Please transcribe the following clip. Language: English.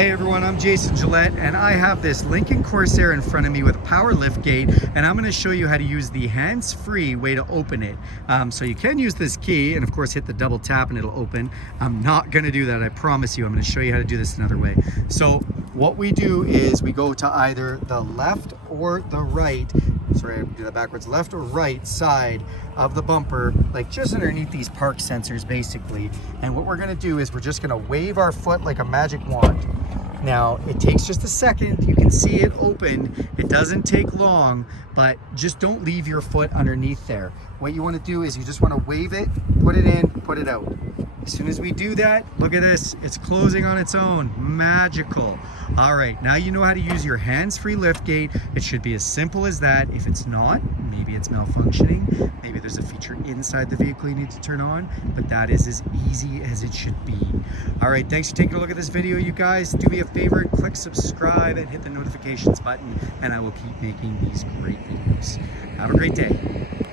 Hey everyone, I'm Jason Gillette and I have this Lincoln Corsair in front of me with a power liftgate, and I'm going to show you how to use the hands-free way to open it. So you can use this key and of course hit the double tap and it'll open. I'm not going to do that, I promise you. I'm going to show you how to do this another way. So what we do is we go to either the left or the right, sorry, I do that backwards, left or right side of the bumper, like just underneath these park sensors basically. And what we're going to do is we're just going to wave our foot like a magic wand. Now, it takes just a second. You can see it open. It doesn't take long, but just don't leave your foot underneath there. What you want to do is you just want to wave it, put it in, put it out. As soon as we do that, look at this, it's closing on its own. Magical. All right, now you know how to use your hands-free liftgate. It should be as simple as that. If it's not, maybe it's malfunctioning. Maybe there's a feature inside the vehicle you need to turn on, but that is as easy as it should be. All right, thanks for taking a look at this video, you guys. Do me a favor, click subscribe and hit the notifications button, and I will keep making these great videos. Have a great day.